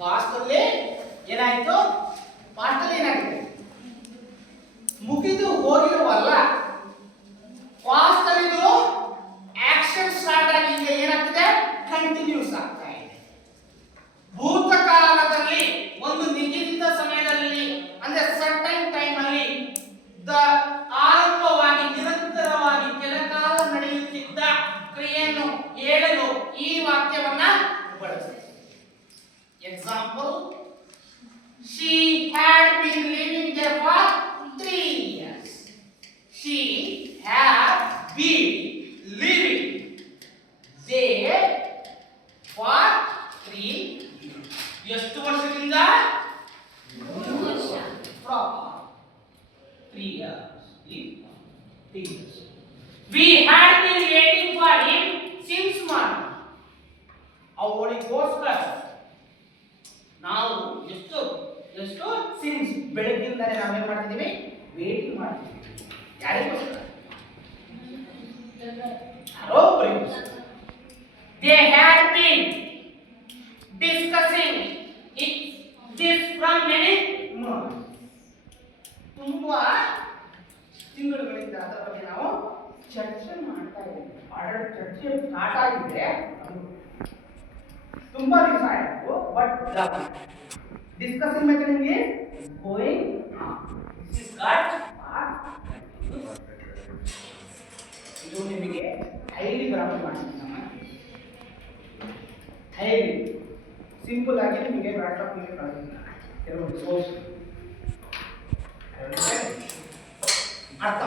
ಪಾಸ್ಟಲ್ಲಿ ಏನಾಯ್ತು? ಪಾಸ್ಟಲ್ಲಿ ಏನಾಗಿದೆ? ಮುಗಿದು ಹೋಗಿರುವಲ್ಲ. ಪಾಸ್ಟಲ್ಲಿ ಇದು ಆಕ್ಷನ್ ಸ್ಟಾರ್ಟ್ ಆಗಿ ಈಗ ಏನಾಗ್ತಿದೆ? ಕಂಟಿನ್ಯೂಸ್ ಆಗ್ತಾ ಇದೆ. ಭೂತಕಾಲದಲ್ಲಿ ಒಂದು ನಿಗದಿತ ಸಮಯದಲ್ಲಿ ಅಂದ್ರೆ ಸರ್ಟನ್ ಟೈಮ್ ಅಲ್ಲಿ ಆರಂಭವಾಗಿ ನಿರಂತರವಾಗಿ ಕೆಲ ಕಾಲ ನಡೆಯುತ್ತಿದ್ದ ಕ್ರಿಯೆಯನ್ನು ಹೇಳಲು ಈ ವಾಕ್ಯವನ್ನ ಬಳಸಿ. Example, she had been living there for 3 years. She had been living there for 3 years. ಎಷ್ಟು ವರ್ಷದಿಂದ? 3 ವರ್ಷ. From 3 years. 3 years. We had been waiting for him since morning. ಅವಳಿಗೋಸ್ಕರ ನಾವು ಎಷ್ಟು ಸಿನ್ಸ್ ಬೆಳಗ್ಗಿಂದಲೇ ನಾವೇನ್ ಮಾಡ್ತಿದ್ದೀವಿ? ವೇಟಿಂಗ್ ಮಾಡ್ತಿದ್ದೀವಿ. ಯಾರಿಗೋಸ್ಕರ? ಯಾರೋ ಒಬ್ಬರಿಗೋಸ್ಕರ. They had been discussing this from many months. ತುಂಬಾ ತಿಂಗಳುಗಳಿಂದ ಅದರ ಬಗ್ಗೆ ನಾವು ಚರ್ಚೆ ಮಾಡ್ತಾ ಇದ್ದೀವಿ. ಆಲ್ರೆಡಿ ಚರ್ಚೆ ಸ್ಟಾರ್ಟ್ ಆಗಿದೆ, ತುಂಬಾ ದಿವಸ ಆಯಿತು. But discussion method is going on. This is got ಇದು ನಿಮಗೆ ಹೈಲಿ ಬರಾಬರಿ ಮಾಡ್ತೀನಿ. ಹೈಲಿ ಸಿಂಪಲ್ ಆಗಿ ನಿಮಗೆ ವಾಟ್ಸ್ಆಪ್ ಮೇಲೆ ಕಳಿಸ್ತೀನಿ ಕೆಲವೊಂದು ಸೋರ್ಸ್ ಅರ್ಥ